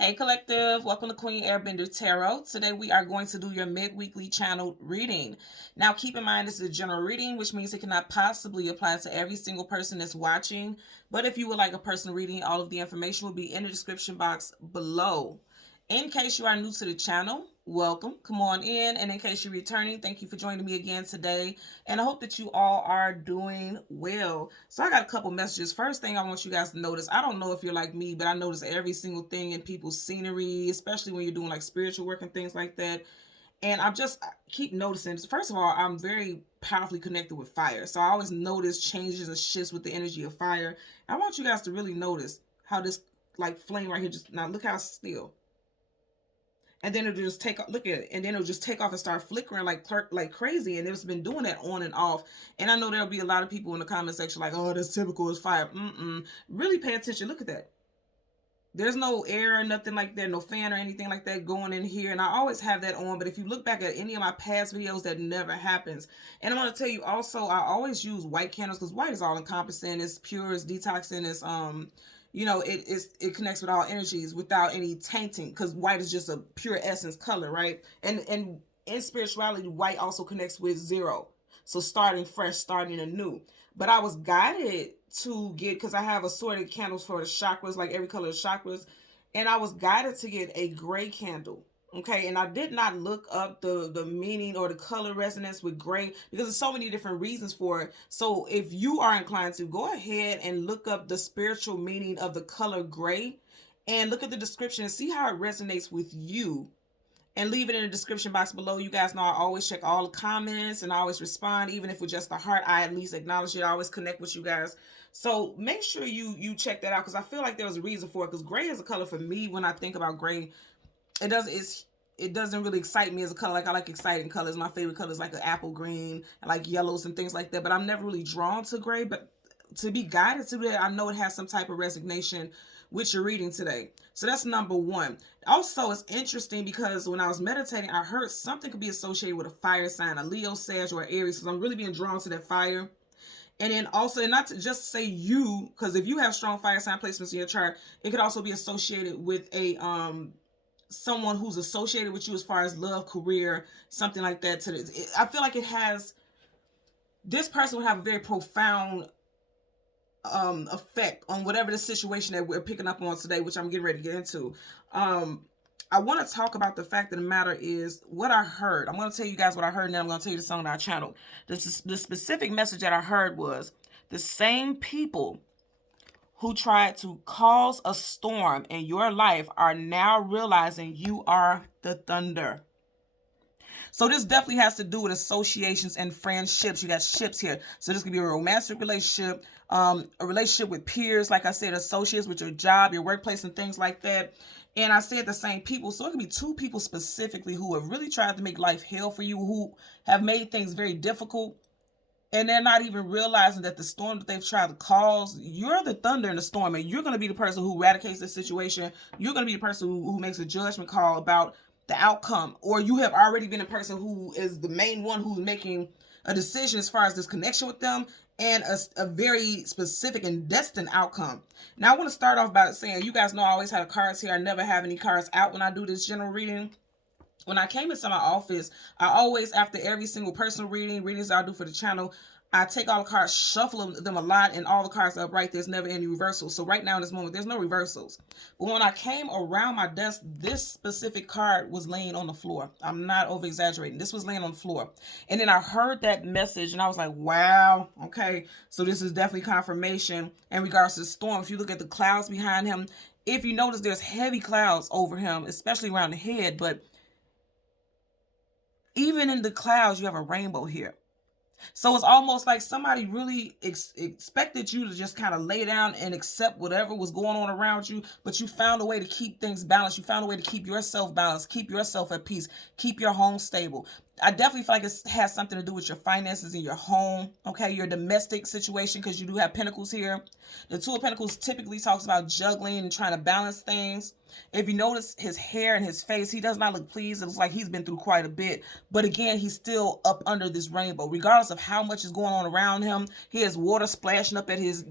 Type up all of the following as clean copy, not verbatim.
Hey collective, welcome to Queen Airbender Tarot. Today we are going to do your mid-weekly channel reading. Now keep in mind this is a general reading, which means it cannot possibly apply to every single person that's watching. But if you would like a personal reading, all of the information will be in the description box below. In case you are new to the channel, welcome. Come on in. And in case you're returning, thank you for joining me again today. And I hope that you all are doing well. So I got a couple messages. First thing I want you guys to notice, I don't know if you're like me, but I notice every single thing in people's scenery, especially when you're doing like spiritual work and things like that. And I keep noticing, first of all, I'm very powerfully connected with fire. So I always notice changes and shifts with the energy of fire. I want you guys to really notice how this like flame right here, just now look how still. And then it'll just take, look at it, and then it'll just take off and start flickering like crazy. And it's been doing that on and off. And I know there'll be a lot of people in the comment section like, oh, that's typical, it's fire. Really pay attention. Look at that. There's no air or nothing like that, no fan or anything like that going in here. And I always have that on. But if you look back at any of my past videos, that never happens. And I want to tell you also, I always use white candles because white is all encompassing. It's pure, it's detoxing, it's it connects with all energies without any tainting, because white is just a pure essence color, right? And in spirituality, white also connects with zero, so starting fresh, starting anew. But I was guided to get, because I have assorted candles for the chakras, like every color of chakras, and I was guided to get a gray candle. Okay, and I did not look up the meaning or the color resonance with gray because there's so many different reasons for it. So if you are inclined to, go ahead and look up the spiritual meaning of the color gray and look at the description and see how it resonates with you, and leave it in the description box below. You guys know I always check all the comments and I always respond, even if with just the heart, I at least acknowledge it. I always connect with you guys. So make sure you check that out, because I feel like there was a reason for it, because gray is a color for me. When I think about gray, it doesn't really excite me as a color. Like, I like exciting colors. My favorite color is like an apple green, I like yellows and things like that. But I'm never really drawn to gray. But to be guided to that, I know it has some type of resignation with your reading today. So that's number one. Also, it's interesting because when I was meditating, I heard something could be associated with a fire sign, a Leo, Sag, or Aries. So I'm really being drawn to that fire. And then also, and not to just say you, because if you have strong fire sign placements in your chart, it could also be associated with a someone who's associated with you as far as love, career, something like that. I feel like this person would have a very profound effect on whatever the situation that we're picking up on today, which I'm getting ready to get into. I want to talk about the fact of the matter is what I heard. I'm going to tell you guys what I heard, and then I'm going to tell you the song on our channel. The specific message that I heard was the same people who tried to cause a storm in your life are now realizing you are the thunder. So this definitely has to do with associations and friendships. You got ships here. So this could be a romantic relationship, a relationship with peers, like I said, associates with your job, your workplace, and things like that. And I said the same people. So it could be two people specifically who have really tried to make life hell for you, who have made things very difficult. And they're not even realizing that the storm that they've tried to cause, you're the thunder in the storm. And you're going to be the person who eradicates the situation. You're going to be the person who makes a judgment call about the outcome. Or you have already been a person who is the main one who's making a decision as far as this connection with them, and a very specific and destined outcome. Now, I want to start off by saying, you guys know I always have cards here. I never have any cards out when I do this general reading. When I came into my office, I always, after every single personal readings I do for the channel, I take all the cards, shuffle them a lot, and all the cards are upright. There's never any reversals. So right now in this moment, there's no reversals. But when I came around my desk, this specific card was laying on the floor. I'm not over exaggerating. This was laying on the floor. And then I heard that message and I was like, wow, okay. So this is definitely confirmation in regards to the storm. If you look at the clouds behind him, if you notice, there's heavy clouds over him, especially around the head. But even in the clouds, you have a rainbow here. So it's almost like somebody really expected you to just kind of lay down and accept whatever was going on around you, but you found a way to keep things balanced. You found a way to keep yourself balanced, keep yourself at peace, keep your home stable. I definitely feel like it has something to do with your finances in your home, okay, your domestic situation, because you do have pentacles here. The Two of Pentacles typically talks about juggling and trying to balance things. If you notice his hair and his face, he does not look pleased. It looks like he's been through quite a bit. But again, he's still up under this rainbow. Regardless of how much is going on around him, he has water splashing up at his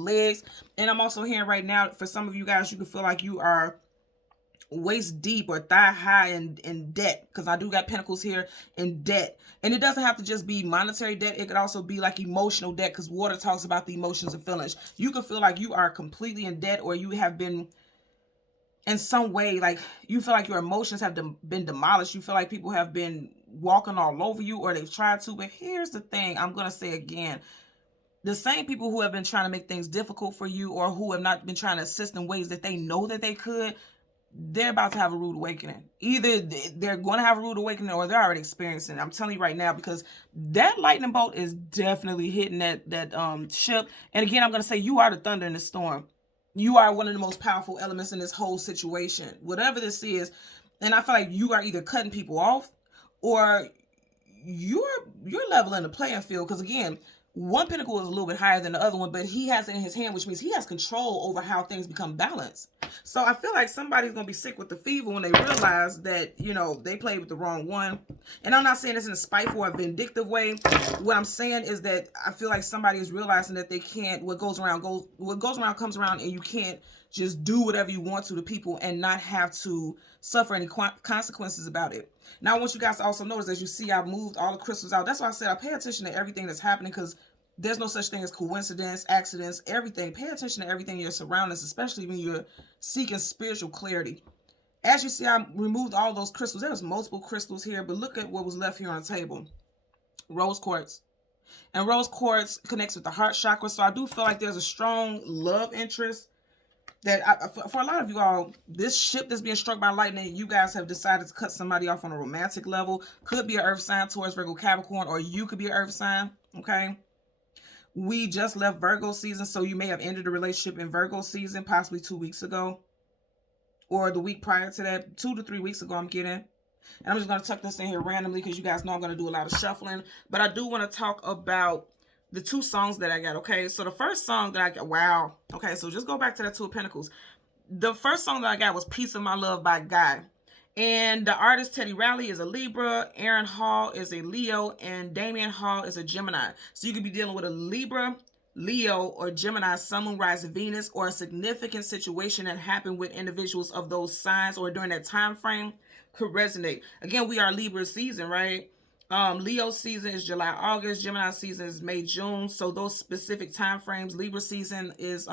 legs. And I'm also hearing right now, for some of you guys, you can feel like you are waist deep or thigh high in debt, because I do got pentacles here, in debt. And it doesn't have to just be monetary debt. It could also be like emotional debt, because water talks about the emotions and feelings. You could feel like you are completely in debt, or you have been in some way, like you feel like your emotions have been demolished. You feel like people have been walking all over you, or they've tried to. But here's the thing, I'm going to say again, the same people who have been trying to make things difficult for you, or who have not been trying to assist in ways that they know that they could, they're about to have a rude awakening. Either they're going to have a rude awakening, or they're already experiencing it. I'm telling you right now, because that lightning bolt is definitely hitting that ship. And again, I'm going to say, you are the thunder in the storm. You are one of the most powerful elements in this whole situation, whatever this is. And I feel like you are either cutting people off, or you're leveling the playing field. Because again, one pentacle is a little bit higher than the other one, but he has it in his hand, which means he has control over how things become balanced. So I feel like somebody's going to be sick with the fever when they realize that, you know, they played with the wrong one. And I'm not saying this in a spiteful or vindictive way. What I'm saying is that I feel like somebody is realizing that they can't, what goes around comes around, and you can't just do whatever you want to people and not have to suffer any consequences about it. Now, I want you guys to also notice, as you see, I've moved all the crystals out. That's why I said I pay attention to everything that's happening, because there's no such thing as coincidence, accidents, everything. Pay attention to everything in your surroundings, especially when you're seeking spiritual clarity. As you see, I removed all those crystals. There was multiple crystals here, but look at what was left here on the table. Rose quartz. And rose quartz connects with the heart chakra, so I do feel like there's a strong love interest that for a lot of you all, this ship that's being struck by lightning, you guys have decided to cut somebody off on a romantic level. Could be an earth sign, Taurus, Virgo, Capricorn, or you could be an earth sign, okay? We just left Virgo season, so you may have ended a relationship in Virgo season, possibly 2 weeks ago, or the week prior to that, 2 to 3 weeks ago, I'm getting. And I'm just going to tuck this in here randomly, because you guys know I'm going to do a lot of shuffling. But I do want to talk about the 2 songs that I got, okay? So the first song that I got, wow. Okay, so just go back to that 2 of Pentacles. The first song that I got was Piece of My Love by Guy. And the artist Teddy Riley is a Libra, Aaron Hall is a Leo, and Damian Hall is a Gemini. So you could be dealing with a Libra, Leo, or Gemini, Sun, Moon, Rise, Venus, or a significant situation that happened with individuals of those signs or during that time frame could resonate. Again, we are Libra season, right? Leo season is July, August. Gemini season is May, June. So those specific time frames. Libra season is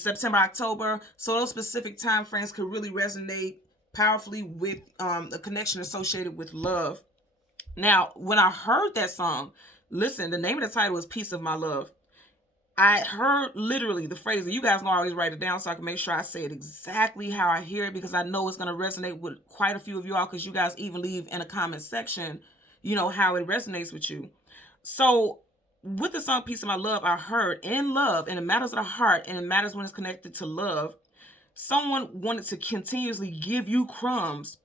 September, October. So those specific time frames could really resonate powerfully with a connection associated with love. Now, when I heard that song, listen, the name of the title is Piece of My Love. I heard literally the phrase, and you guys can always write it down so I can make sure I say it exactly how I hear it, because I know it's going to resonate with quite a few of you all, because you guys even leave in a comment section, you know, how it resonates with you. So with the song Piece of My Love, I heard in love, and it matters of the heart, and it matters when it's connected to love. Someone wanted to continuously give you crumbs,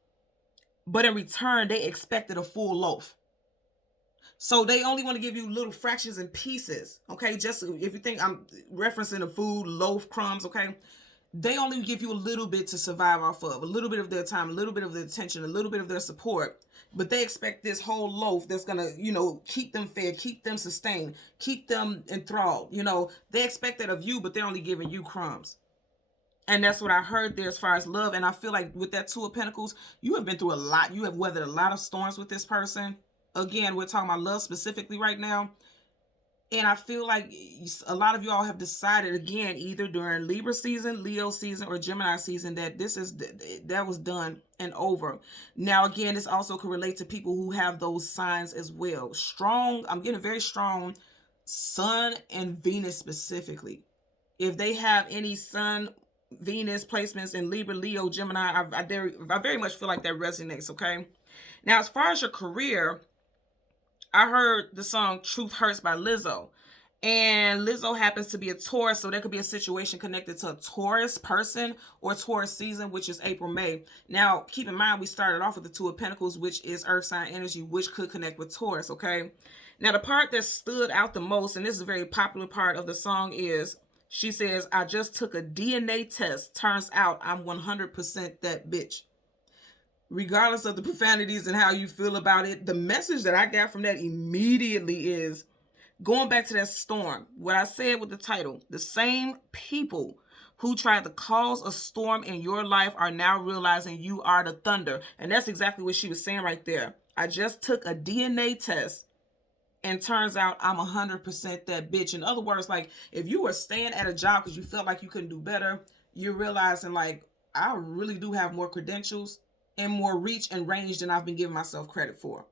but in return, they expected a full loaf. So they only want to give you little fractions and pieces, okay? Just if you think I'm referencing the food, loaf, crumbs, okay? They only give you a little bit to survive off of, a little bit of their time, a little bit of their attention, a little bit of their support. But they expect this whole loaf that's going to, you know, keep them fed, keep them sustained, keep them enthralled. You know, they expect that of you, but they're only giving you crumbs. And that's what I heard there as far as love. And I feel like with that 2 of Pentacles, you have been through a lot. You have weathered a lot of storms with this person. Again, we're talking about love specifically right now. And I feel like a lot of y'all have decided, again, either during Libra season, Leo season, or Gemini season, that that was done and over. Now, again, this also could relate to people who have those signs as well. Strong, I'm getting very strong Sun and Venus specifically. If they have any Sun, Venus placements in Libra, Leo, Gemini, I very much feel like that resonates, okay? Now, as far as your career, I heard the song Truth Hurts by Lizzo. And Lizzo happens to be a Taurus, so there could be a situation connected to a Taurus person or Taurus season, which is April, May. Now, keep in mind, we started off with the 2 of Pentacles, which is Earth sign energy, which could connect with Taurus, okay? Now, the part that stood out the most, and this is a very popular part of the song, is she says, I just took a DNA test. Turns out I'm 100% that bitch. Regardless of the profanities and how you feel about it, the message that I got from that immediately is, going back to that storm, what I said with the title, the same people who tried to cause a storm in your life are now realizing you are the thunder. And that's exactly what she was saying right there. I just took a DNA test and turns out I'm 100% that bitch. In other words, like, if you were staying at a job because you felt like you couldn't do better, you're realizing, like, I really do have more credentials and more reach and range than I've been giving myself credit for.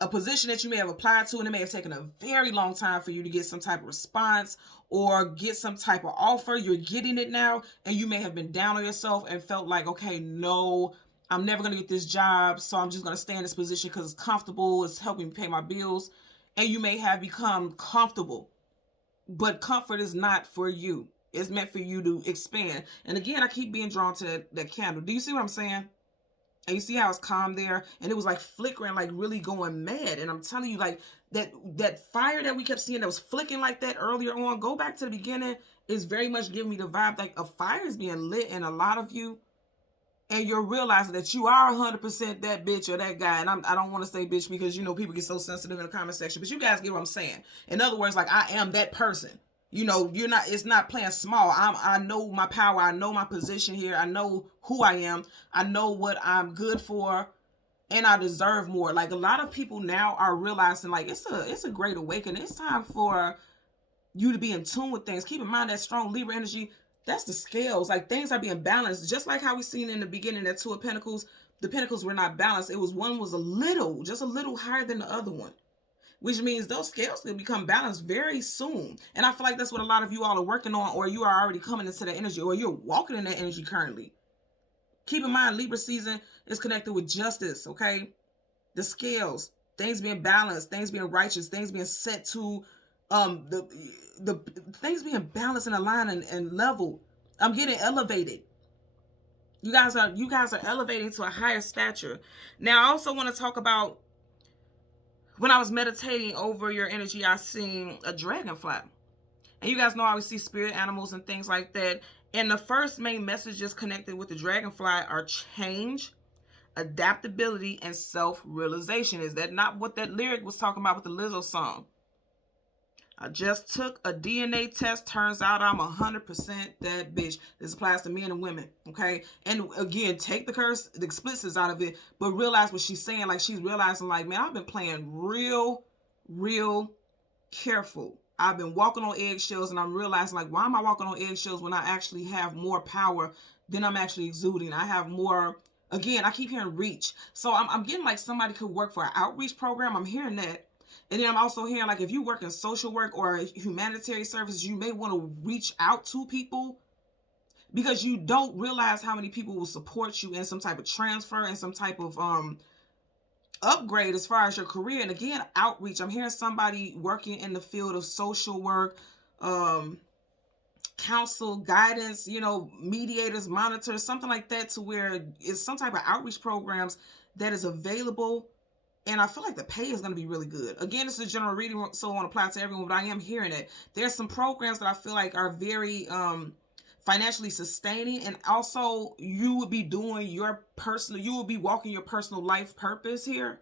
A position that you may have applied to, and it may have taken a very long time for you to get some type of response or get some type of offer. You're getting it now, and you may have been down on yourself and felt like, okay, no, I'm never going to get this job, so I'm just going to stay in this position because it's comfortable, it's helping me pay my bills. And you may have become comfortable, but comfort is not for you. It's meant for you to expand. And again, I keep being drawn to that candle. Do you see what I'm saying? And you see how it's calm there? And it was like flickering, like really going mad. And I'm telling you, like, that fire that we kept seeing that was flicking like that earlier on, go back to the beginning, is very much giving me the vibe like a fire is being lit in a lot of you. And you're realizing that you are 100% that bitch or that guy. And I don't want to say bitch because, you know, people get so sensitive in the comment section. But you guys get what I'm saying. In other words, like, I am that person. You know, it's not playing small. I know my power. I know my position here. I know who I am. I know what I'm good for. And I deserve more. Like, a lot of people now are realizing, like, it's a great awakening. It's time for you to be in tune with things. Keep in mind that strong Libra energy, that's the scales. Like, things are being balanced. Just like how we seen in the beginning that Two of Pentacles, the Pentacles were not balanced. It was one was just a little higher than the other one. Which means those scales will become balanced very soon. And I feel like that's what a lot of you all are working on, or you are already coming into that energy, or you're walking in that energy currently. Keep in mind, Libra season is connected with justice, okay? The scales, things being balanced, things being righteous, things being set to the things being balanced and aligned and level. I'm getting elevated. You guys are elevating to a higher stature. Now, I also want to talk about, when I was meditating over your energy, I seen a dragonfly. And you guys know I always see spirit animals and things like that. And the first main messages connected with the dragonfly are change, adaptability, and self-realization. Is that not what that lyric was talking about with the Lizzo song? I just took a DNA test. Turns out I'm 100% that bitch. This applies to men and women, okay? And again, take the explicits out of it, but realize what she's saying. Like, she's realizing, like, man, I've been playing real careful. I've been walking on eggshells, and I'm realizing, like, why am I walking on eggshells when I actually have more power than I'm actually exuding? I have more. Again, I keep hearing reach. So I'm getting like somebody could work for an outreach program. I'm hearing that. And then I'm also hearing, like, if you work in social work or humanitarian services, you may want to reach out to people, because you don't realize how many people will support you in some type of transfer and some type of upgrade as far as your career. And again, outreach. I'm hearing somebody working in the field of social work, counsel, guidance, you know, mediators, monitors, something like that, to where it's some type of outreach programs that is available. And I feel like the pay is going to be really good. Again, it's a general reading, so it won't apply to everyone, but I am hearing it. There's some programs that I feel like are very financially sustaining. And also, you will be doing you will be walking your personal life purpose here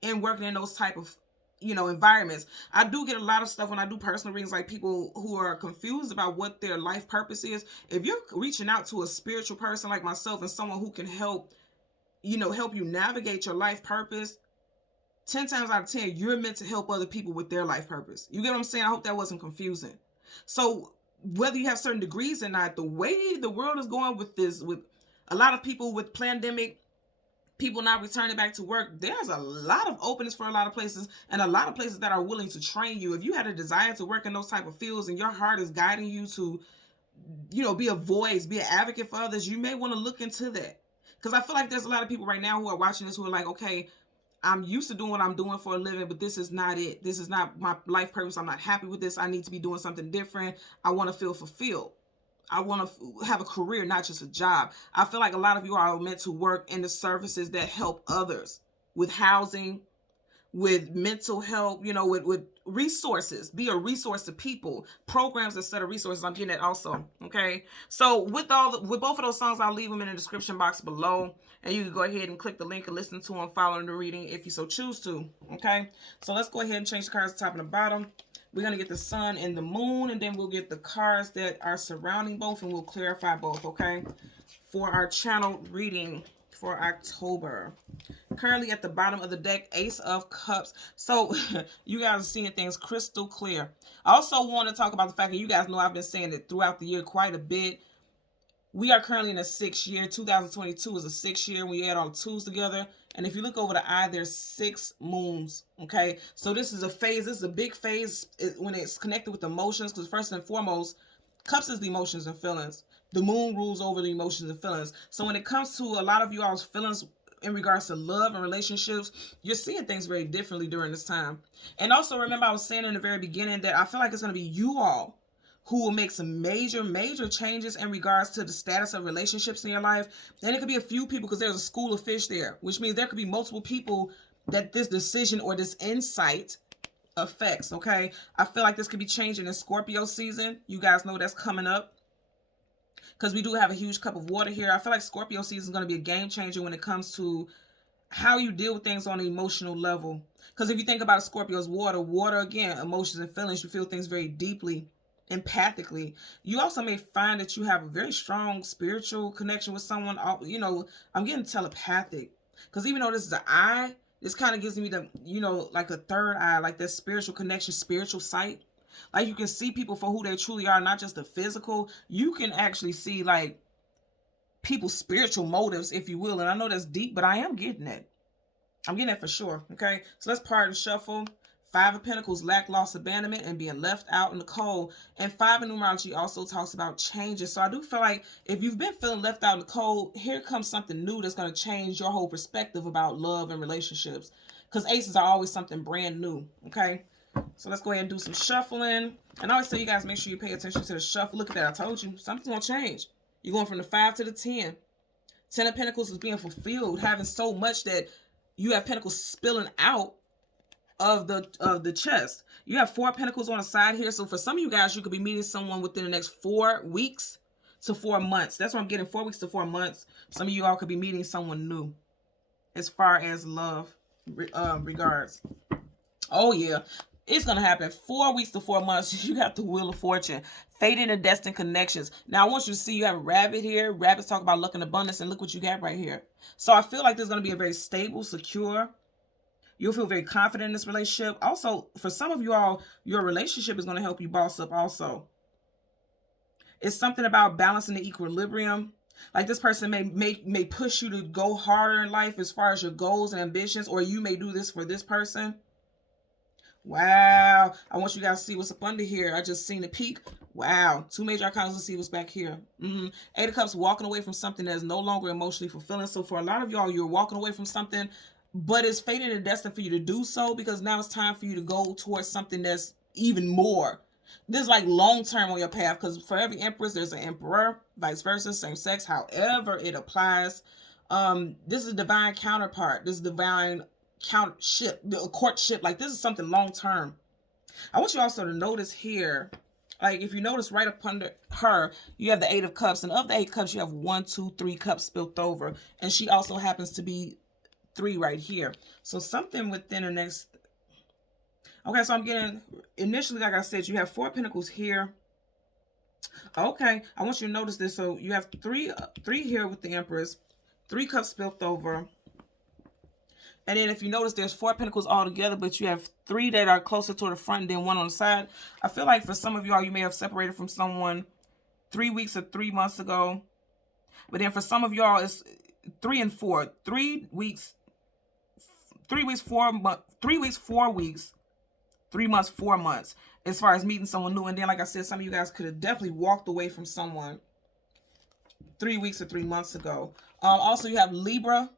and working in those type of, you know, environments. I do get a lot of stuff when I do personal readings, like people who are confused about what their life purpose is. If you're reaching out to a spiritual person like myself and someone who can help you navigate your life purpose, 10 times out of 10, you're meant to help other people with their life purpose. You get what I'm saying? I hope that wasn't confusing. So whether you have certain degrees or not, the way the world is going with this, with a lot of people with pandemic, people not returning back to work, there's a lot of openings for a lot of places, and a lot of places that are willing to train you. If you had a desire to work in those type of fields and your heart is guiding you to, be a voice, be an advocate for others, you may want to look into that. Because I feel like there's a lot of people right now who are watching this who are like, okay, I'm used to doing what I'm doing for a living, but this is not it. This is not my life purpose. I'm not happy with this. I need to be doing something different. I want to feel fulfilled. I want to have a career, not just a job. I feel like a lot of you are meant to work in the services that help others with housing, with mental health, with resources. Be a resource to people. Programs instead of resources. I'm getting that also. Okay. So with both of those songs, I'll leave them in the description box below. And you can go ahead and click the link and listen to them following the reading if you so choose to. Okay. So let's go ahead and change the cards to the top and the bottom. We're going to get the sun and the moon, and then we'll get the cards that are surrounding both, and we'll clarify both, okay? For our channel reading for October. Currently at the bottom of the deck, Ace of Cups. So you guys are seeing things crystal clear. I also want to talk about the fact that you guys know I've been saying it throughout the year quite a bit. We are currently in a 6th year. 2022 is a 6th year when you add all the twos together. And if you look over the eye, there's 6 moons, okay? So this is a phase. This is a big phase when it's connected with emotions, because first and foremost, Cups is the emotions and feelings. The moon rules over the emotions and feelings. So when it comes to a lot of you all's feelings in regards to love and relationships, you're seeing things very differently during this time. And also remember, I was saying in the very beginning that I feel like it's going to be you all who will make some major changes in regards to the status of relationships in your life. And it could be a few people, because there's a school of fish there, which means there could be multiple people that this decision or this insight affects, okay? I feel like this could be changing in Scorpio season. You guys know that's coming up, because we do have a huge cup of water here. I feel like Scorpio season is going to be a game changer when it comes to how you deal with things on an emotional level. Because if you think about Scorpio's water, again, emotions and feelings, you feel things very deeply, empathically. You also may find that you have a very strong spiritual connection with someone. You know, I'm getting telepathic, because even though this is an eye, this kind of gives me the, you know, like a third eye, like that spiritual connection, spiritual sight. Like you can see people for who they truly are, not just the physical. You can actually see like people's spiritual motives, if you will. And I know that's deep, but I am getting it. I'm getting it for sure. Okay, so let's part the shuffle. 5 of Pentacles, lack, loss, abandonment, and being left out in the cold. And 5 in numerology also talks about changes. So I do feel like if you've been feeling left out in the cold, here comes something new that's going to change your whole perspective about love and relationships. Because aces are always something brand new. Okay, so let's go ahead and do some shuffling. And I always tell you guys, make sure you pay attention to the shuffle. Look at that. I told you, something's going to change. You're going from the 5 to the 10. 10 of Pentacles is being fulfilled, having so much that you have Pentacles spilling out of the chest. You have 4 Pentacles on the side here. So for some of you guys, you could be meeting someone within the next 4 weeks to 4 months. That's what I'm getting, 4 weeks to 4 months. Some of you all could be meeting someone new as far as love regards. Oh yeah, it's gonna happen. 4 weeks to 4 months. You got the Wheel of Fortune, fated and destined connections. Now I want you to see you have a rabbit here. Rabbits talk about luck and abundance, and look what you got right here. So I feel like there's gonna be a very stable, secure. You'll feel very confident in this relationship. Also, for some of you all, your relationship is going to help you boss up also. It's something about balancing the equilibrium. Like this person may push you to go harder in life as far as your goals and ambitions, or you may do this for this person. Wow. I want you guys to see what's up under here. I just seen the peak. Wow. 2 major arcana. Let's see what's back here. 8 of Cups, walking away from something that is no longer emotionally fulfilling. So for a lot of y'all, you're walking away from something, but it's fated and destined for you to do so, because now it's time for you to go towards something that's even more. This is like long-term on your path, because for every empress, there's an emperor, vice versa, same sex, however it applies. This is a divine counterpart. This is divine courtship. Like this is something long-term. I want you also to notice here, like if you notice right up under her, you have the 8 of Cups. And of the 8 cups, you have 1, 2, 3 cups spilt over. And she also happens to be 3 right here. So something within the next. Okay, so I'm getting initially, like I said, you have 4 Pentacles here. Okay, I want you to notice this. So you have three here with the Empress, 3 cups spilt over. And then if you notice, there's 4 Pentacles all together, but you have 3 that are closer to the front and then 1 on the side. I feel like for some of y'all, you may have separated from someone 3 weeks or 3 months ago. But then for some of y'all, it's 3 and 4. 3 weeks. 3 weeks, 4 months, 3 weeks, 4 weeks, 3 months, 4 months, as far as meeting someone new. And then, like I said, some of you guys could have definitely walked away from someone 3 weeks or 3 months ago. Also, you have Libra,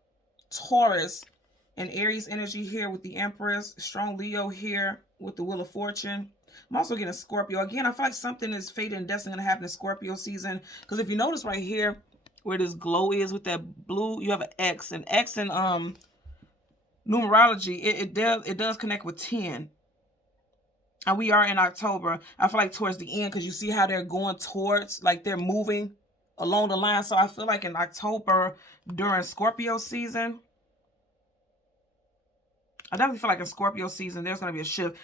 Taurus, and Aries energy here with the Empress. Strong Leo here with the Wheel of Fortune. I'm also getting Scorpio. Again, I feel like something is fated and destined going to happen in Scorpio season. Because if you notice right here, where this glow is with that blue, you have an X. And X in numerology, it does connect with 10. And we are in October. I feel like towards the end, because you see how they're going towards, like they're moving along the line. So I feel like in October, during Scorpio season, I definitely feel like in Scorpio season, there's going to be a shift.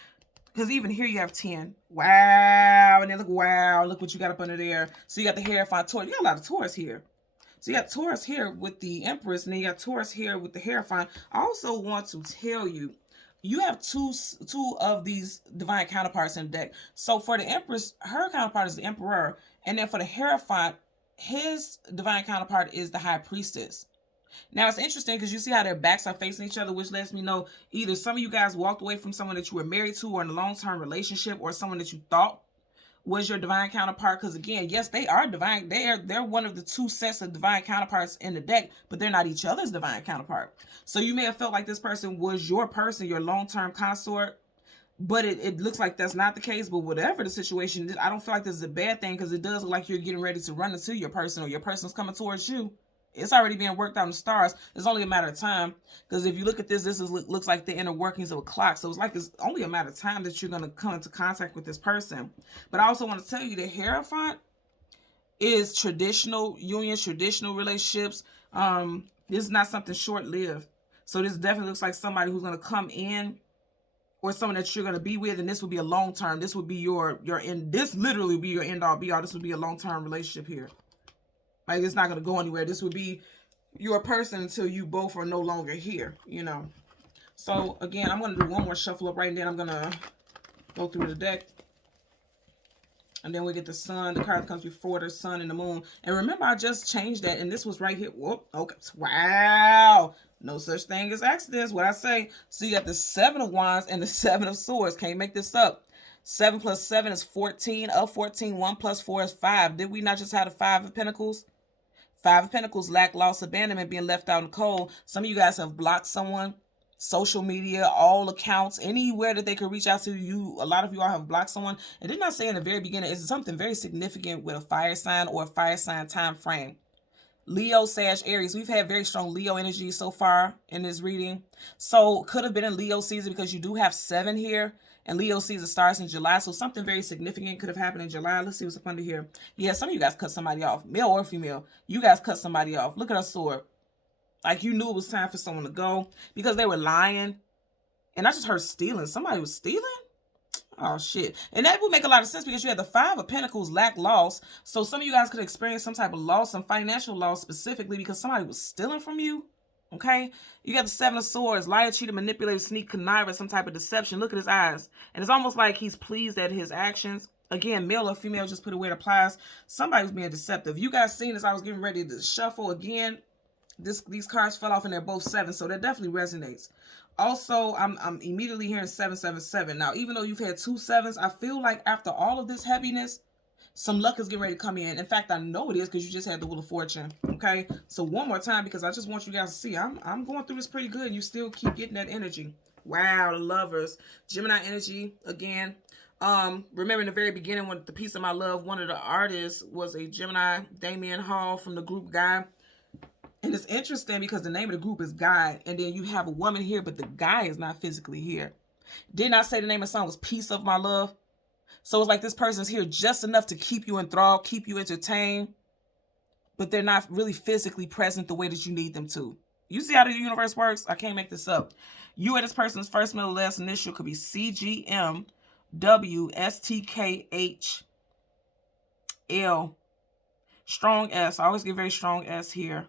Because even here you have 10. Wow. And then look, wow, look what you got up under there. So you got the Hierophant Taurus. You got a lot of Taurus here. So you got Taurus here with the Empress, and then you got Taurus here with the Hierophant. I also want to tell you, you have two of these divine counterparts in the deck. So for the Empress, her counterpart is the Emperor. And then for the Hierophant, his divine counterpart is the High Priestess. Now, it's interesting because you see how their backs are facing each other, which lets me know either some of you guys walked away from someone that you were married to or in a long-term relationship, or someone that you thought was your divine counterpart. Because again, yes, they are divine. They're one of the two sets of divine counterparts in the deck, but they're not each other's divine counterpart. So you may have felt like this person was your person, your long-term consort, but it looks like that's not the case. But whatever the situation is, I don't feel like this is a bad thing, because it does look like you're getting ready to run into your person, or your person's coming towards you. It's already being worked out in the stars. It's only a matter of time. Because if you look at this, looks like the inner workings of a clock. So it's like it's only a matter of time that you're going to come into contact with this person. But I also want to tell you that Hierophant is traditional unions, traditional relationships. This is not something short-lived. So this definitely looks like somebody who's going to come in, or someone that you're going to be with, and this would be a long-term. This would be your end. This literally would be your end-all, be-all. This would be a long-term relationship here. Like, it's not going to go anywhere. This would be your person until you both are no longer here, you know. So, again, I'm going to do one more shuffle up right, and then I'm going to go through the deck. And then we get the sun. The card that comes before the sun and the moon. And remember, I just changed that, and this was right here. Whoop, okay. Wow. No such thing as accidents, what I say. So, you got the 7 of Wands and the 7 of Swords. Can't make this up. 7 plus 7 is 14. Of 14, 1 plus 4 is 5. Did we not just have the 5 of Pentacles? 5 of Pentacles, lack, loss, abandonment, being left out in the cold. Some of you guys have blocked someone. Social media, all accounts, anywhere that they could reach out to you. A lot of you all have blocked someone. And didn't I say in the very beginning, it's something very significant with a fire sign or a fire sign time frame. Leo, Sag, Aries. We've had very strong Leo energy so far in this reading. So could have been in Leo season, because you do have 7 here. And Leo season starts in July. So something very significant could have happened in July. Let's see what's up under here. Yeah, some of you guys cut somebody off. Male or female. You guys cut somebody off. Look at her sword. Like, you knew it was time for someone to go, because they were lying. And I just heard stealing. Somebody was stealing? Oh, shit. And that would make a lot of sense, because you had the 5 of Pentacles, lack, loss. So some of you guys could experience some type of loss, some financial loss specifically, because somebody was stealing from you. Okay? You got the 7 of Swords, liar, cheater, manipulator, sneak, conniver, some type of deception. Look at his eyes. And it's almost like he's pleased at his actions. Again, male or female, just put it where it applies. Somebody was being deceptive. You guys seen as I was getting ready to shuffle again, these cards fell off and they're both 7, so that definitely resonates. Also, I'm immediately hearing 777. Now, even though you've had 2 7s, I feel like after all of this heaviness, some luck is getting ready to come in. In fact, I know it is, because you just had the Wheel of Fortune. Okay, so one more time, because I just want you guys to see I'm going through this pretty good, and you still keep getting that energy. Wow, the Lovers, Gemini energy again. Remember in the very beginning, when the Piece of My Love, one of the artists was a Gemini, Damian Hall from the group Guy. And it's interesting because the name of the group is Guy, and then you have a woman here, but the guy is not physically here. Didn't I say the name of the song was Piece of My Love? So it's like this person's here just enough to keep you enthralled, keep you entertained, but they're not really physically present the way that you need them to. You see how the universe works? I can't make this up. You and this person's first, middle, last initial could be CGM, WSTKHL. Strong S. I always get very strong S here.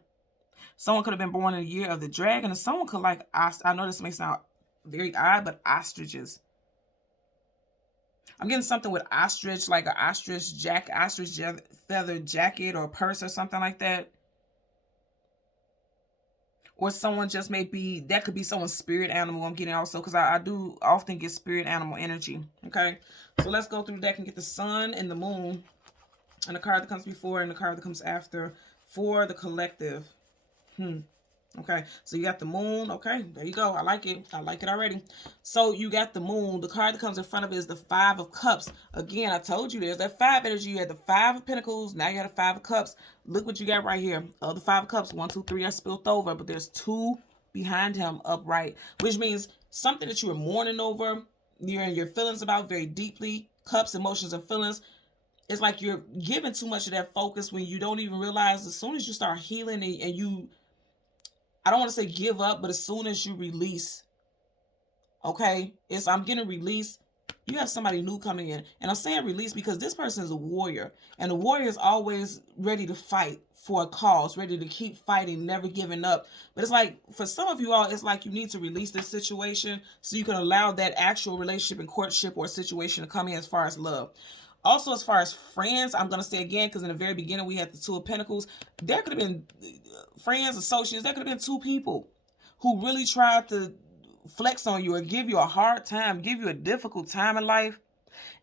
Someone could have been born in the year of the dragon, and someone could like, I know this may sound very odd, but ostriches. I'm getting something with ostrich, like an ostrich feather jacket or purse or something like that. Or someone just may be, that could be someone's spirit animal I'm getting also, because I do often get spirit animal energy. Okay, so let's go through the deck and get the sun and the moon, and the card that comes before and the card that comes after for the collective. Okay, so you got the moon. Okay, there you go. I like it. I like it already. So you got the moon. The card that comes in front of it is the 5 of Cups. Again, I told you there's that 5 energy. You had the 5 of Pentacles. Now you got the 5 of Cups. Look what you got right here. The 5 of Cups. 1, 2, 3 are spilt over, but there's 2 behind him upright, which means something that you were mourning over, you're in your feelings about very deeply. Cups, emotions, and feelings. It's like you're giving too much of that focus when you don't even realize as soon as you start healing and you, I don't want to say give up, but as soon as you release, okay, I'm getting release. You have somebody new coming in. And I'm saying release because this person is a warrior. And a warrior is always ready to fight for a cause, ready to keep fighting, never giving up. But it's like, for some of you all, it's like you need to release this situation so you can allow that actual relationship and courtship or situation to come in as far as love. Also, as far as friends, I'm going to say again, because in the very beginning we had the Two of Pentacles. There could have been friends, associates. There could have been two people who really tried to flex on you or give you a hard time, give you a difficult time in life.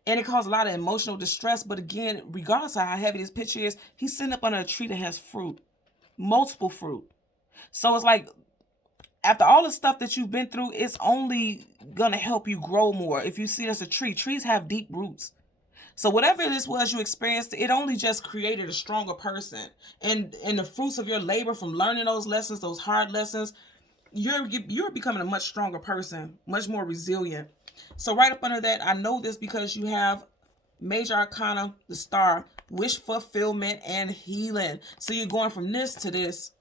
And it caused a lot of emotional distress. But again, regardless of how heavy this picture is, he's sitting up under a tree that has fruit, multiple fruit. So it's like, after all the stuff that you've been through, it's only going to help you grow more. If you see it as a tree, trees have deep roots. So whatever this was you experienced, it only just created a stronger person. And the fruits of your labor from learning those lessons, those hard lessons, you're becoming a much stronger person, much more resilient. So right up under that, I know this because you have Major Arcana, the Star, wish fulfillment and healing. So you're going from this to this.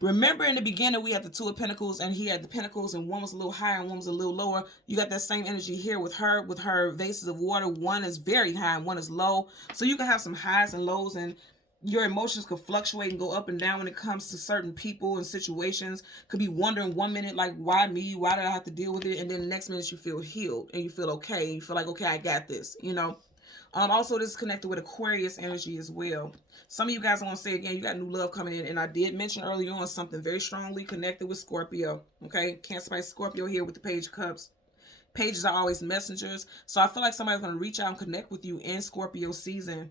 Remember in the beginning, we had the Two of Pentacles and he had the Pentacles, and one was a little higher and one was a little lower. You got that same energy here with her vases of water. One is very high and one is low. So you can have some highs and lows, and your emotions could fluctuate and go up and down when it comes to certain people and situations. Could be wondering 1 minute, like, why me? Why did I have to deal with it? And then the next minute you feel healed and you feel okay. And you feel like, okay, I got this, you know. Also, this is connected with Aquarius energy as well. Some of you guys, I want to say again, you got new love coming in. And I did mention earlier on something very strongly connected with Scorpio. Okay, Cancer by Scorpio here with the Page of Cups. Pages are always messengers. So I feel like somebody's going to reach out and connect with you in Scorpio season.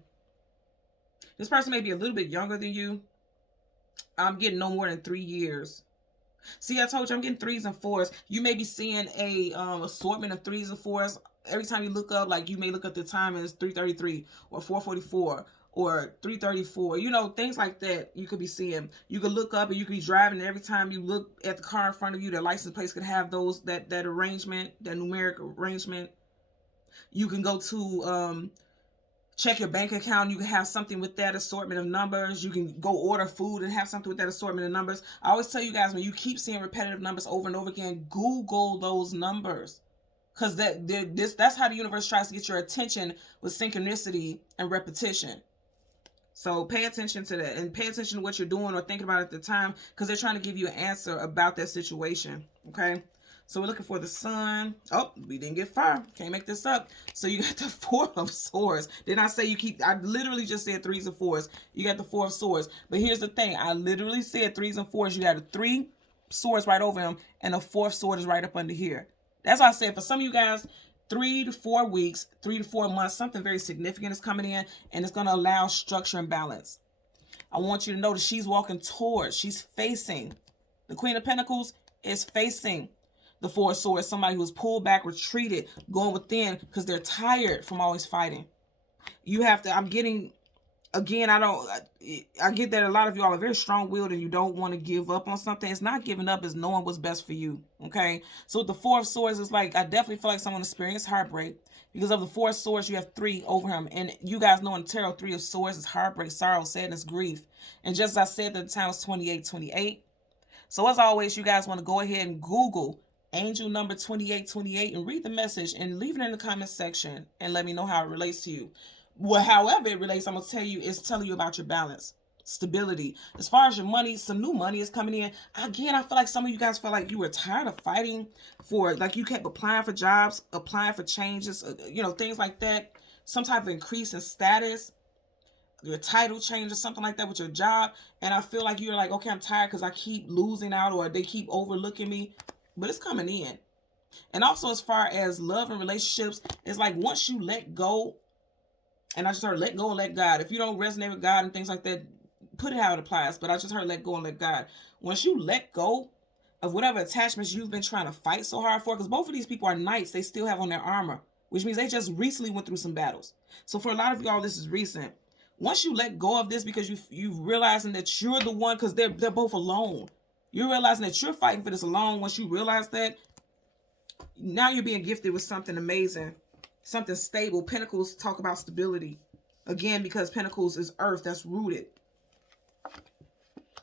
This person may be a little bit younger than you. I'm getting no more than 3 years. See, I told you I'm getting 3s and 4s. You may be seeing a assortment of 3s and 4s. Every time you look up, like you may look at the time and it's 3:33 or 4:44 or 3:34. You know, things like that you could be seeing. You could look up and you could be driving, and every time you look at the car in front of you, the license plates could have those that arrangement, that numeric arrangement. You can go to check your bank account. You can have something with that assortment of numbers. You can go order food and have something with that assortment of numbers. I always tell you guys, when you keep seeing repetitive numbers over and over again, Google those numbers. Because that's how the universe tries to get your attention, with synchronicity and repetition. So pay attention to that, and pay attention to what you're doing or thinking about at the time, because they're trying to give you an answer about that situation. Okay? So we're looking for the Sun. Oh, we didn't get far. Can't make this up. So you got the Four of Swords. Didn't I say I literally just said 3s and 4s. You got the Four of Swords. But here's the thing. I literally said 3s and 4s. You got a 3 swords right over him, and a 4th sword is right up under here. That's why I said, for some of you guys, 3 to 4 weeks, 3 to 4 months, something very significant is coming in, and it's going to allow structure and balance. I want you to know that she's walking towards, she's facing. The Queen of Pentacles is facing the Four of Swords, somebody who's pulled back, retreated, going within, because they're tired from always fighting. You have to, I'm getting, again, I get that a lot of y'all are very strong-willed and you don't want to give up on something. It's not giving up, it's knowing what's best for you, okay? So with the Four of Swords, it's like, I definitely feel like someone experienced heartbreak. Because of the Four of Swords, you have 3 over him. And you guys know in tarot, 3 of Swords is heartbreak, sorrow, sadness, grief. And just as I said, that the time was 2828. So as always, you guys want to go ahead and Google angel number 2828 and read the message and leave it in the comment section and let me know how it relates to you. Well, however it relates, I'm going to tell you, is telling you about your balance, stability. As far as your money, some new money is coming in. Again, I feel like some of you guys feel like you were tired of fighting for, like you kept applying for jobs, applying for changes, you know, things like that. Some type of increase in status, your title change or something like that with your job. And I feel like you're like, okay, I'm tired because I keep losing out or they keep overlooking me. But it's coming in. And also as far as love and relationships, it's like once you let go, and I just heard let go and let God. If you don't resonate with God and things like that, put it how it applies. But I just heard let go and let God. Once you let go of whatever attachments you've been trying to fight so hard for, because both of these people are knights, they still have on their armor, which means they just recently went through some battles. So for a lot of y'all, this is recent. Once you let go of this because you've realizing that you're the one, because they're both alone. You're realizing that you're fighting for this alone. Once you realize that, now you're being gifted with something amazing, something stable. Pentacles talk about stability. Again, because Pentacles is earth, that's rooted.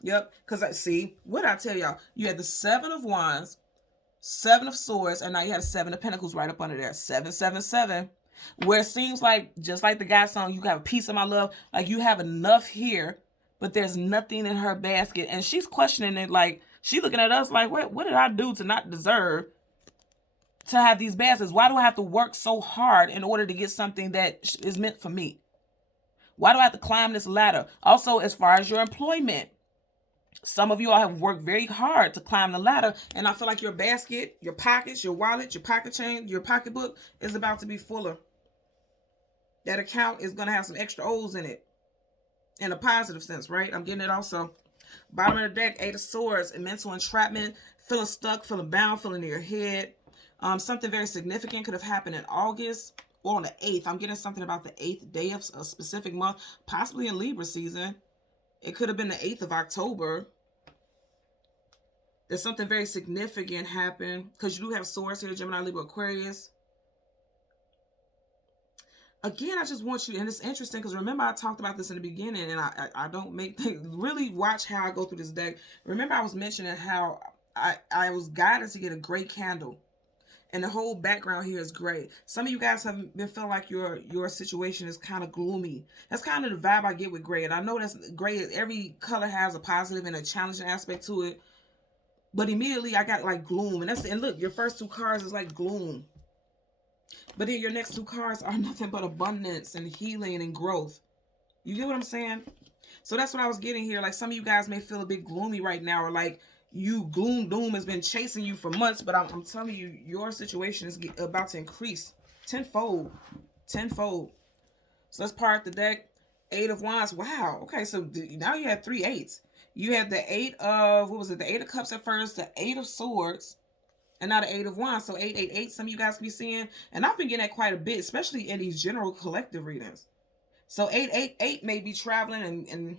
Yep, because I see, what did I tell y'all? You had the Seven of Wands, Seven of Swords, and now you have Seven of Pentacles right up under there. 777. Where it seems like, just like the guy song, you have a piece of my love. Like you have enough here, but there's nothing in her basket. And she's questioning it, like, she's looking at us like, what did I do to not deserve to have these baskets? Why do I have to work so hard in order to get something that is meant for me? Why do I have to climb this ladder? Also, as far as your employment, some of you all have worked very hard to climb the ladder, and I feel like your basket, your pockets, your wallet, your pocket chain, your pocketbook is about to be fuller. That account is going to have some extra O's in it, in a positive sense, right? I'm getting it also. Bottom of the deck, Eight of Swords, and mental entrapment, feeling stuck, feeling bound, feeling in your head. Something very significant could have happened in August or on the 8th. I'm getting something about the 8th day of a specific month, possibly in Libra season. It could have been the 8th of October. There's something very significant happened because you do have Swords here, Gemini, Libra, Aquarius. Again, I just want you, and it's interesting because remember I talked about this in the beginning, and I don't make things, really watch how I go through this deck. Remember I was mentioning how I was guided to get a gray candle, and the whole background here is gray. Some of you guys have been feeling like your situation is kind of gloomy. That's kind of the vibe I get with gray, and I know that's gray. Every color has a positive and a challenging aspect to it, but immediately I got like gloom, and look, your first two cards is like gloom. But then your next two cards are nothing but abundance and healing and growth. You get what I'm saying? So that's what I was getting here. Like some of you guys may feel a bit gloomy right now, or like doom has been chasing you for months. But I'm telling you, your situation is about to increase tenfold. So let's part the deck. Eight of Wands. Wow. Okay, so now you have 3 8s. You had the 8 of, what was it? The 8 of Cups at first, the 8 of Swords. And now the 8 of Wands, so 888, some of you guys can be seeing. And I've been getting that quite a bit, especially in these general collective readings. So 888 may be traveling, and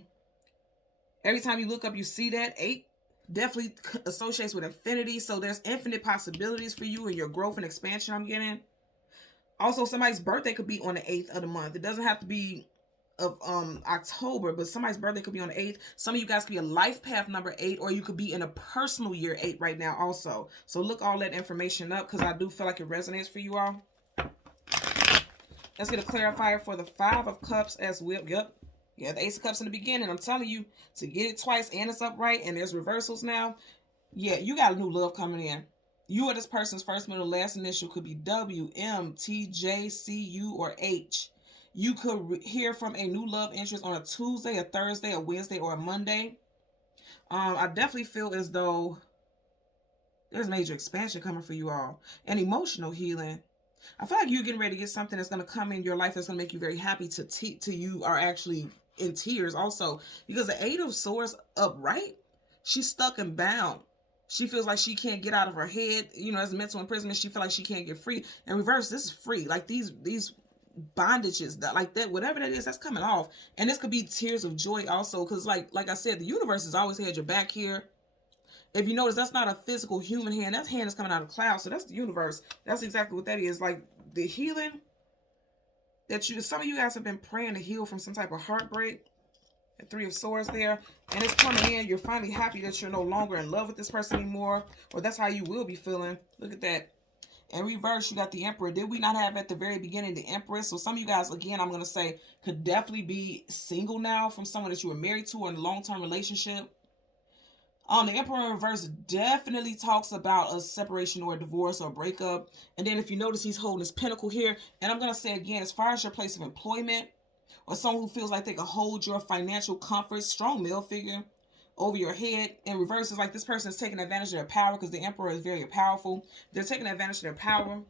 every time you look up, you see that. 8 definitely associates with infinity, so there's infinite possibilities for you and your growth and expansion I'm getting. Also, somebody's birthday could be on the 8th of the month. It doesn't have to be of October, but somebody's birthday could be on the 8th. Some of you guys could be a life path number 8, or you could be in a personal year 8 right now also. So look all that information up because I do feel like it resonates for you all. Let's get a clarifier for the 5 of Cups as well. Yep. Yeah, the Ace of Cups in the beginning. I'm telling you, to get it twice and it's upright and there's reversals now. Yeah, you got a new love coming in. You or this person's first, middle, last initial could be W, M, T, J, C, U, or H. You could hear from a new love interest on a Tuesday, a Thursday, a Wednesday, or a Monday. I definitely feel as though there's major expansion coming for you all. And emotional healing. I feel like you're getting ready to get something that's going to come in your life that's going to make you very happy to you are actually in tears also. Because the 8 of Swords upright, she's stuck and bound. She feels like she can't get out of her head. You know, as a mental imprisonment, she feels like she can't get free. In reverse, this is free. Like these bondages, that like that, whatever that is, that's coming off. And this could be tears of joy also, because like I said, the universe has always had your back here. If you notice, that's not a physical human hand. That hand is coming out of clouds, so that's the universe. That's exactly what that is. Like the healing that some of you guys have been praying to heal from some type of heartbreak. The 3 of Swords there, and it's coming in. You're finally happy that you're no longer in love with this person anymore, or that's how you will be feeling. Look at that. In reverse, you got the Emperor. Did we not have at the very beginning the Empress? So some of you guys, again, I'm going to say, could definitely be single now from someone that you were married to or in a long-term relationship. The Emperor in reverse definitely talks about a separation or a divorce or a breakup. And then if you notice, he's holding his pentacle here. And I'm going to say again, as far as your place of employment, or someone who feels like they can hold your financial comfort, strong male figure, over your head. In reverse, it's like this person is taking advantage of their power because the Emperor is very powerful. They're taking advantage of their power.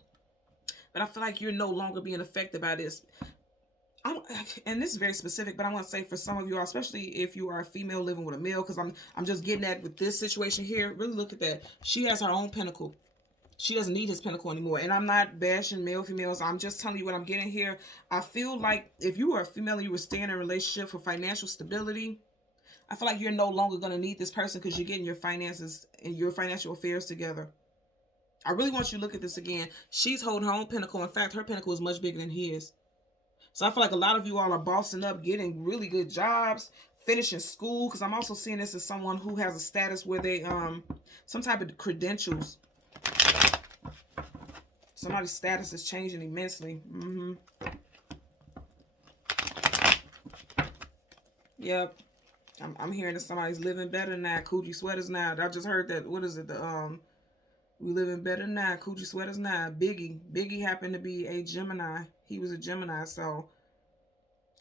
But I feel like you're no longer being affected by this. And this is very specific, but I want to say for some of you, especially if you are a female living with a male, because I'm just getting at with this situation here. Really look at that. She has her own pinnacle. She doesn't need his pinnacle anymore. And I'm not bashing male, females. I'm just telling you what I'm getting here. I feel like if you were a female and you were staying in a relationship for financial stability, I feel like you're no longer going to need this person because you're getting your finances and your financial affairs together. I really want you to look at this again. She's holding her own pinnacle. In fact, her pinnacle is much bigger than his. So I feel like a lot of you all are bossing up, getting really good jobs, finishing school. Because I'm also seeing this as someone who has a status where they, some type of credentials. Somebody's status is changing immensely. Yep. I'm hearing that somebody's living better now. Coochie sweaters now. I just heard that. What is it? We living better now. Coochie sweaters now. Biggie happened to be a Gemini. He was a Gemini. So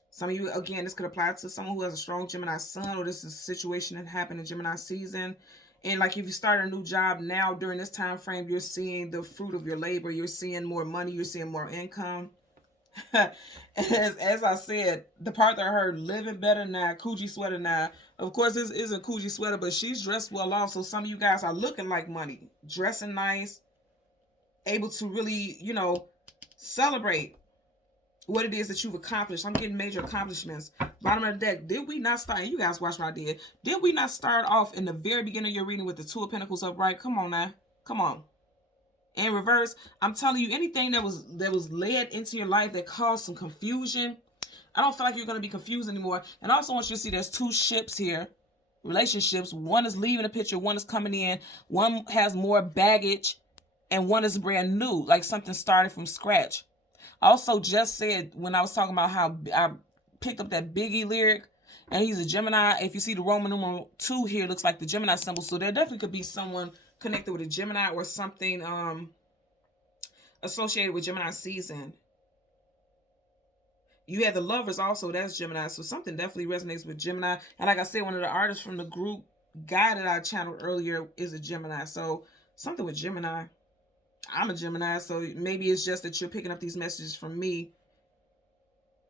some of you, again, this could apply to someone who has a strong Gemini sun, or this is a situation that happened in Gemini season. And like if you start a new job now during this time frame, you're seeing the fruit of your labor. You're seeing more money. You're seeing more income. as I said, the part that I heard, living better now, Coochie sweater now. Of course, this is a Coochie sweater, but she's dressed well off. So some of you guys are looking like money, dressing nice, able to really, you know, celebrate what it is that you've accomplished. I'm getting major accomplishments. Bottom of the deck, did we not start, and you guys watch what I did, did we not start off in the very beginning of your reading with the Two of Pentacles upright? Come on now. Come on. In reverse, I'm telling you, anything that was led into your life that caused some confusion, I don't feel like you're going to be confused anymore. And I also want you to see there's two ships here, relationships. One is leaving the picture, one is coming in, one has more baggage, and one is brand new, like something started from scratch. I also just said when I was talking about how I picked up that Biggie lyric, and he's a Gemini. If you see the Roman numeral 2 here, it looks like the Gemini symbol. So there definitely could be someone connected with a Gemini or something associated with Gemini season. You had the Lovers also, that's Gemini. So something definitely resonates with Gemini. And like I said, one of the artists from the group guy that I channeled earlier is a Gemini. So something with Gemini. I'm a Gemini, so maybe it's just that you're picking up these messages from me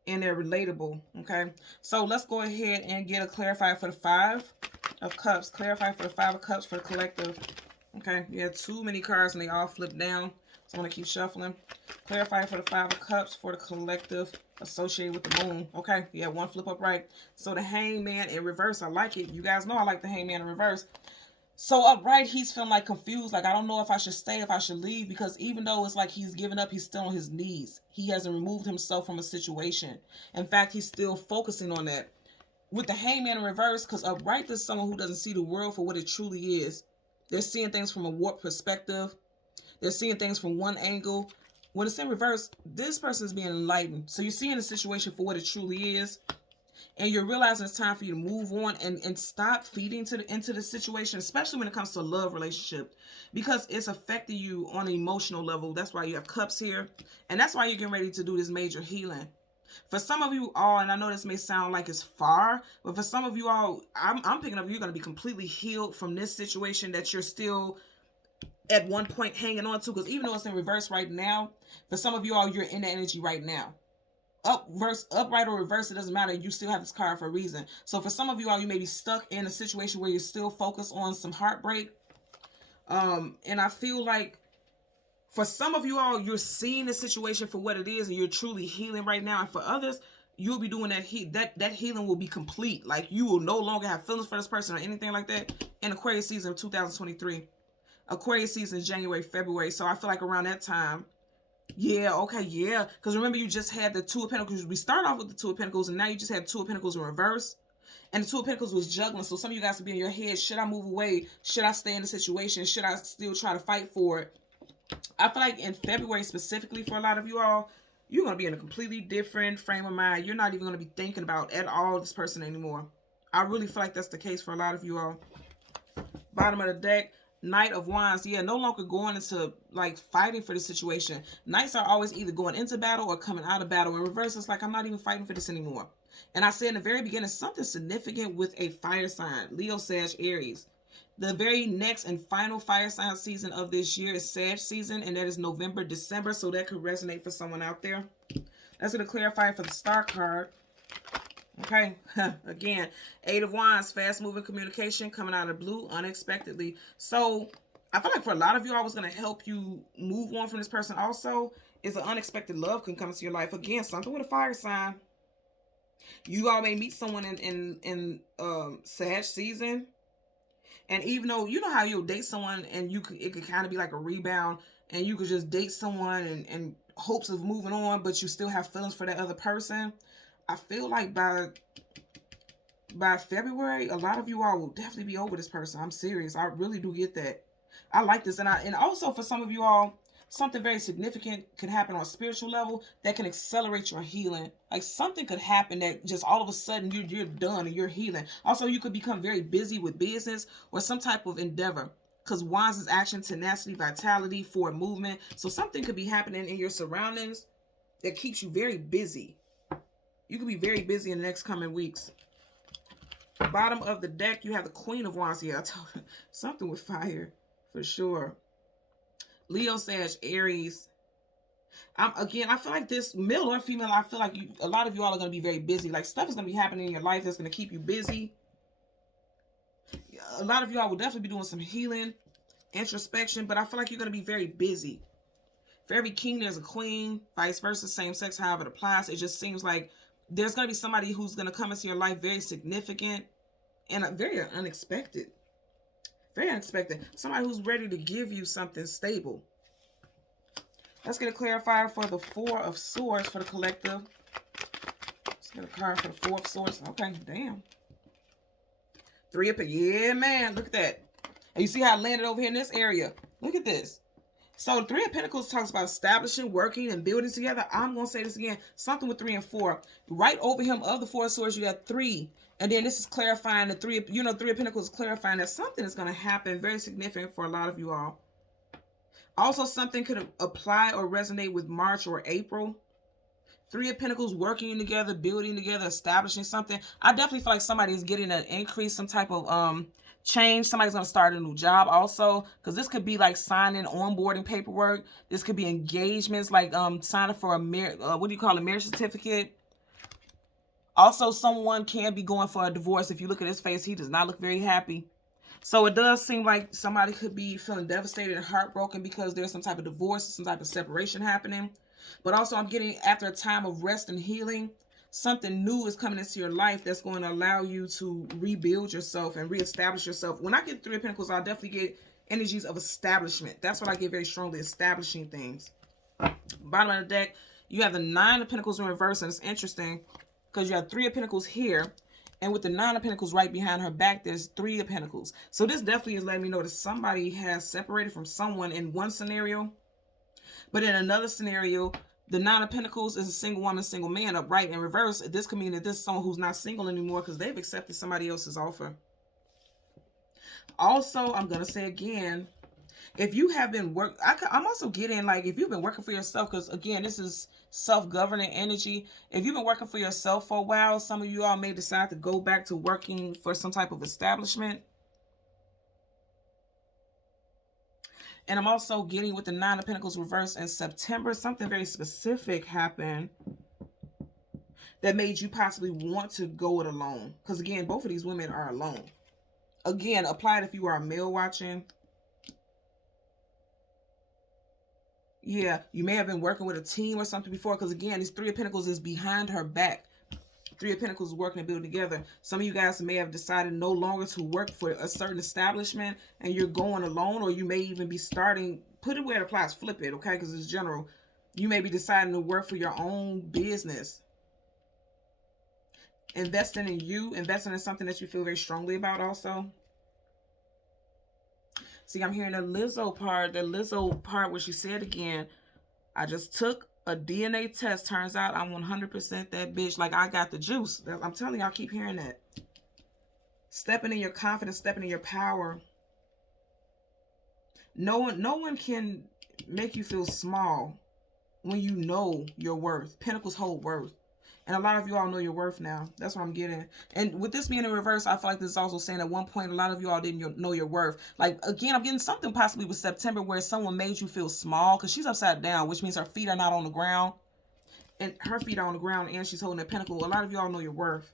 and they're relatable, okay? So let's go ahead and get a clarifier for the Five of Cups. Clarify for the Five of Cups for the collective. Okay, you have too many cards and they all flip down, so I'm going to keep shuffling. Clarify for the Five of Cups for the collective associated with the Moon. Okay, you have one flip upright. So the Hangman in reverse, I like it. You guys know I like the Hangman in reverse. So upright, he's feeling like confused, like I don't know if I should stay, if I should leave, because even though it's like he's given up, he's still on his knees. He hasn't removed himself from a situation. In fact, he's still focusing on that. With the Hangman in reverse, because upright is someone who doesn't see the world for what it truly is. They're seeing things from a warped perspective. They're seeing things from one angle. When it's in reverse, this person is being enlightened. So you're seeing the situation for what it truly is. And you're realizing it's time for you to move on and stop feeding into the situation, especially when it comes to a love relationship, because it's affecting you on an emotional level. That's why you have Cups here. And that's why you're getting ready to do this major healing. For some of you all, and I know this may sound like it's far, but for some of you all, I'm picking up you're going to be completely healed from this situation that you're still at one point hanging on to. Because even though it's in reverse right now, for some of you all, you're in the energy right now. Upright or reverse, it doesn't matter. You still have this card for a reason. So for some of you all, you may be stuck in a situation where you're still focused on some heartbreak. And I feel like for some of you all, you're seeing the situation for what it is and you're truly healing right now. And for others, you'll be doing that healing will be complete. Like you will no longer have feelings for this person or anything like that in Aquarius season of 2023. Aquarius season is January, February. So I feel like around that time, yeah, okay, yeah. Because remember, you just had the Two of Pentacles. We started off with the Two of Pentacles, and now you just had Two of Pentacles in reverse. And the Two of Pentacles was juggling. So some of you guys would be in your head, should I move away? Should I stay in the situation? Should I still try to fight for it? I feel like in February specifically for a lot of you all, you're going to be in a completely different frame of mind. You're not even going to be thinking about at all this person anymore. I really feel like that's the case for a lot of you all. Bottom of the deck. Knight of Wands, yeah, no longer going into like fighting for the situation. Knights are always either going into battle or coming out of battle. In reverse, it's like I'm not even fighting for this anymore. And I said in the very beginning, something significant with a fire sign, Leo, Sag, Aries. The very next and final fire sign season of this year is Sag season, and that is November, December, so that could resonate for someone out there. That's going to clarify for the Star card. Okay, again, Eight of Wands, fast-moving communication coming out of blue unexpectedly. So I feel like for a lot of you, I was going to help you move on from this person also, is an unexpected love can come into your life. Again, something with a fire sign. You all may meet someone in Sag season. And even though, you know how you'll date someone and it could kind of be like a rebound, and you could just date someone and hopes of moving on, but you still have feelings for that other person. I feel like by February, a lot of you all will definitely be over this person. I'm serious. I really do get that. I like this. And also for some of you all, something very significant could happen on a spiritual level that can accelerate your healing. Like something could happen that just all of a sudden you're done and you're healing. Also, you could become very busy with business or some type of endeavor. Because Wands is action, tenacity, vitality, forward movement. So something could be happening in your surroundings that keeps you very busy. You could be very busy in the next coming weeks. Bottom of the deck, you have the Queen of Wands here. I told you, something with fire for sure. Leo, Sag, Aries. Again, I feel like this, male or female, I feel like a lot of you all are going to be very busy. Like stuff is going to be happening in your life that's going to keep you busy. A lot of y'all will definitely be doing some healing, introspection, but I feel like you're going to be very busy. For every king, there's a queen, vice versa, same sex, however it applies. It just seems like there's going to be somebody who's going to come into your life very significant and very unexpected. Very unexpected. Somebody who's ready to give you something stable. Let's get a clarifier for the Four of Swords for the collective. Let's get a card for the Four of Swords. Okay, damn. Three of Pentacles. Yeah, man. Look at that. And you see how it landed over here in this area. Look at this. So the Three of Pentacles talks about establishing, working, and building together. I'm going to say this again. Something with 3 and 4. Right over him of the Four of Swords, you got 3. And then this is clarifying the 3 of Pentacles is clarifying that something is going to happen very significant for a lot of you all. Also, something could apply or resonate with March or April. 3 of Pentacles, working together, building together, establishing something. I definitely feel like somebody's getting an increase, some type of change. Somebody's going to start a new job also, because this could be like signing onboarding paperwork. This could be engagements, like signing for a marriage certificate. Also, someone can be going for a divorce. If you look at his face, he does not look very happy. So it does seem like somebody could be feeling devastated and heartbroken because there's some type of divorce, some type of separation happening. But also I'm getting, after a time of rest and healing, something new is coming into your life that's going to allow you to rebuild yourself and reestablish yourself. When I get 3 of Pentacles, I'll definitely get energies of establishment. That's what I get very strongly, establishing things. Bottom of the deck, you have the 9 of Pentacles in reverse, and it's interesting because you have 3 of Pentacles here. And with the 9 of Pentacles right behind her back, there's 3 of Pentacles. So this definitely is letting me know that somebody has separated from someone in one scenario. But in another scenario, the 9 of Pentacles is a single woman, single man, upright in reverse. This could mean that this is someone who's not single anymore because they've accepted somebody else's offer. Also, I'm going to say again, if you have been I'm also getting, like, if you've been working for yourself, because again, this is self-governing energy. If you've been working for yourself for a while, some of you all may decide to go back to working for some type of establishment. And I'm also getting with the 9 of Pentacles reverse in September, something very specific happened that made you possibly want to go it alone. Because again, both of these women are alone. Again, apply it if you are a male watching. Yeah, you may have been working with a team or something before, because again, this 3 of Pentacles is behind her back. 3 of Pentacles is working and building together. Some of you guys may have decided no longer to work for a certain establishment and you're going alone, or you may even be starting, put it where it applies, flip it, okay, because it's general. You may be deciding to work for your own business. Investing in you, investing in something that you feel very strongly about also. See, I'm hearing the Lizzo part where she said again, I just took a DNA test. Turns out I'm 100% that bitch. Like, I got the juice. I'm telling you, I keep hearing that. Stepping in your confidence, stepping in your power. No one can make you feel small when you know your worth. Pentacles hold worth. And a lot of you all know your worth now. That's what I'm getting. And with this being in reverse, I feel like this is also saying at one point, a lot of you all didn't know your worth. Like, again, I'm getting something possibly with September where someone made you feel small because she's upside down, which means her feet are not on the ground. And her feet are on the ground and she's holding a pentacle. A lot of you all know your worth.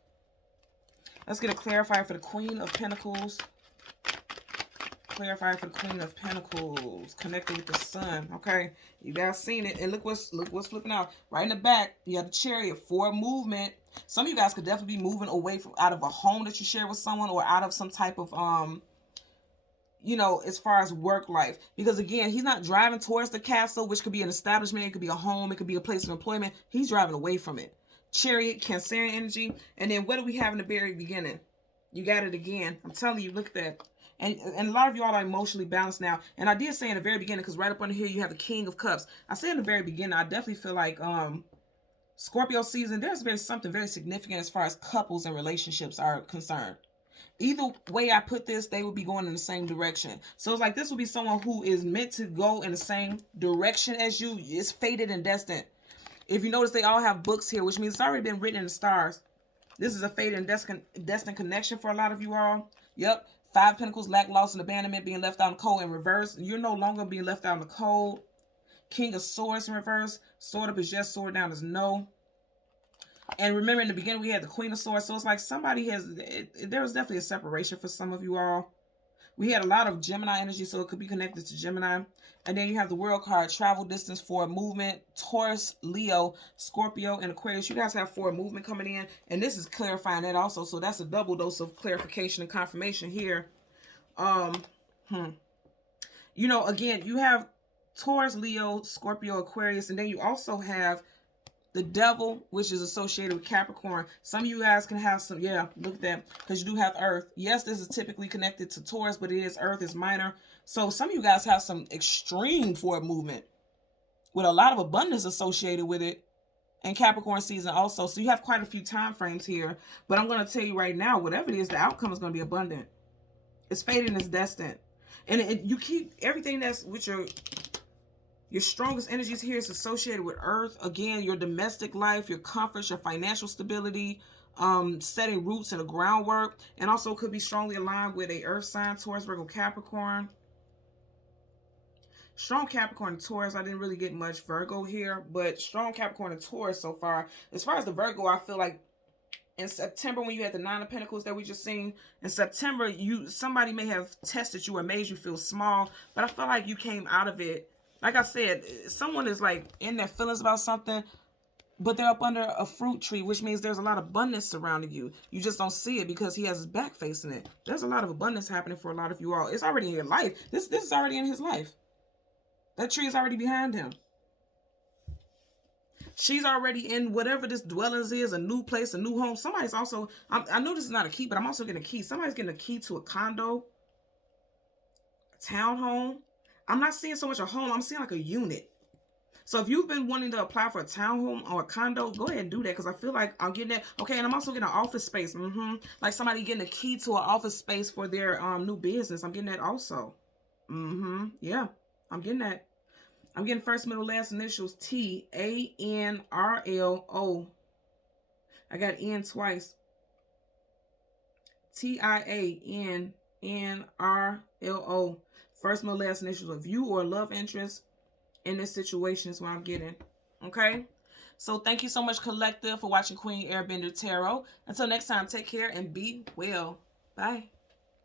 Let's get a clarifier for the Queen of Pentacles. Clarifier for the Queen of Pentacles, connected with the Sun. Okay, you guys seen it, and look what's flipping out right in the back. You have the Chariot, for movement. Some of you guys could definitely be moving away from out of a home that you share with someone, or out of some type of you know, as far as work life, because again, he's not driving towards the castle, which could be an establishment, it could be a home, it could be a place of employment. He's driving away from it. Chariot, Cancerian energy. And then what do we have in the very beginning? You got it again. I'm telling you, look at that. And a lot of you all are emotionally balanced now. And I did say in the very beginning, because right up under here you have the King of Cups. I said in the very beginning, I definitely feel like Scorpio season, there's something very significant as far as couples and relationships are concerned. Either way I put this, they would be going in the same direction. So it's like this would be someone who is meant to go in the same direction as you. It's fated and destined. If you notice, they all have books here, which means it's already been written in the stars. This is a fated and destined connection for a lot of you all. Yep. 5 of Pentacles, lack, loss, and abandonment, being left out in the cold in reverse. You're no longer being left out in the cold. King of Swords in reverse. Sword up is yes, sword down is no. And remember, in the beginning, we had the Queen of Swords. So it's like somebody there was definitely a separation for some of you all. We had a lot of Gemini energy, so it could be connected to Gemini. And then you have the World card, travel distance, forward movement, Taurus, Leo, Scorpio, and Aquarius. You guys have forward movement coming in. And this is clarifying that also. So that's a double dose of clarification and confirmation here. You know, again, you have Taurus, Leo, Scorpio, Aquarius, and then you also have the Devil, which is associated with Capricorn. Some of you guys can have some, yeah, look at that, because you do have Earth. Yes, this is typically connected to Taurus, but it is Earth, is minor. So some of you guys have some extreme forward movement with a lot of abundance associated with it. And Capricorn season also. So you have quite a few time frames here. But I'm going to tell you right now, whatever it is, the outcome is going to be abundant. It's fated and it's destined. And you keep everything that's with your strongest energies here is associated with Earth. Again, your domestic life, your comforts, your financial stability, setting roots in the groundwork, and also could be strongly aligned with a Earth sign, Taurus, Virgo, Capricorn. Strong Capricorn and Taurus. I didn't really get much Virgo here, but strong Capricorn and Taurus so far. As far as the Virgo, I feel like in September, when you had the 9 of Pentacles that we just seen, in September, somebody may have tested you or made you feel small, but I feel like you came out of it. Like I said, someone is like in their feelings about something, but they're up under a fruit tree, which means there's a lot of abundance surrounding you. You just don't see it because he has his back facing it. There's a lot of abundance happening for a lot of you all. It's already in your life. This is already in his life. That tree is already behind him. She's already in whatever this dwellings is, a new place, a new home. Somebody's also, I know this is not a key, but I'm also getting a key. Somebody's getting a key to a condo, a townhome. I'm not seeing so much a home. I'm seeing like a unit. So if you've been wanting to apply for a townhome or a condo, go ahead and do that, because I feel like I'm getting that. Okay, and I'm also getting an office space. Like somebody getting a key to an office space for their new business. I'm getting that also. Yeah, I'm getting that. I'm getting first, middle, last initials TANRLO. I got N twice. TIANNRLO. First, middle, last initials of you or love interest in this situation is what I'm getting. Okay? So thank you so much, Collective, for watching Queen Airbender Tarot. Until next time, take care and be well. Bye.